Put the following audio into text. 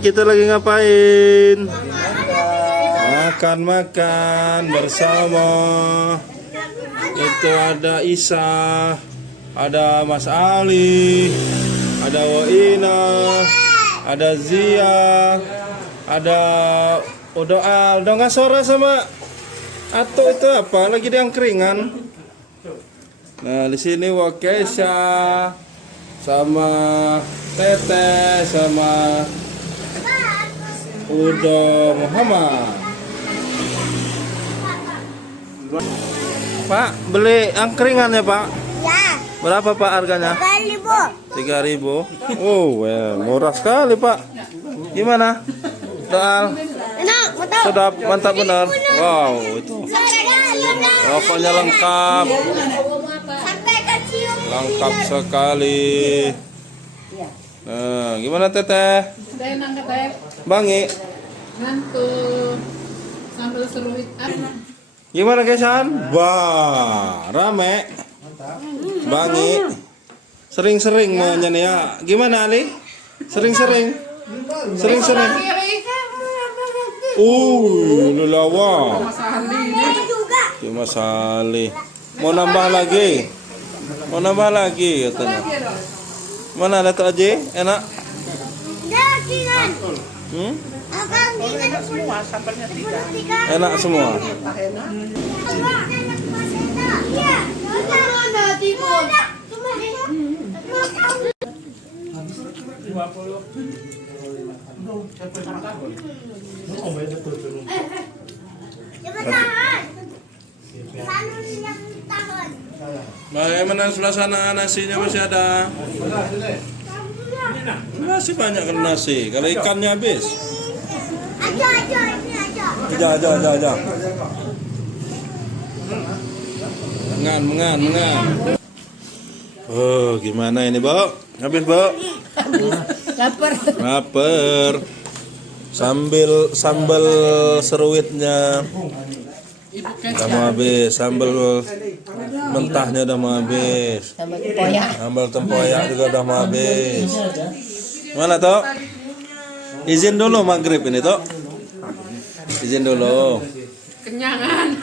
Kita lagi ngapain? Makan bersama. Itu ada Isa, ada Mas Ali, ada Waina, ada Zia, ada Odoal. Udah nggak sore sama atau itu apa? Lagi di angkringan. Nah di sini Wakesha sama Tete sama Udo Muhammad. Pak, beli angkringan ya Pak? Ya. Berapa Pak harganya? 3.000. Oh, well, murah sekali Pak. Gimana? Doal? Enak, mantap. Sedap, mantap benar. Wow, itu. Pokoknya lengkap. Lengkap sekali. Nah, gimana Teteh? Bangi? Ngantuk sambil seruit. Gimana Kesan? Wah, rame. Bangi. Sering-sering maunya nih ya. Gimana Ali? Sering-sering. Sering-sering. Lulawa. Cuma Sali. Mau nambah lagi? Mau nambah lagi katanya. Mana Dato' Aji? Enak? Hmm? Enak semua. Bagaimana sebelah sana nasinya masih ada? Masih banyak kan nasi. Kalau ikannya habis. Aja. Mengan. Oh, gimana ini, Bu? Habis, Bu? Lapar. Sambal seruitnya udah mau habis, sambal mentahnya udah mau habis, sambal tempoyak juga udah mau habis. Mana Tok? Izin dulu maghrib ini Tok. Izin dulu. Kenyangan.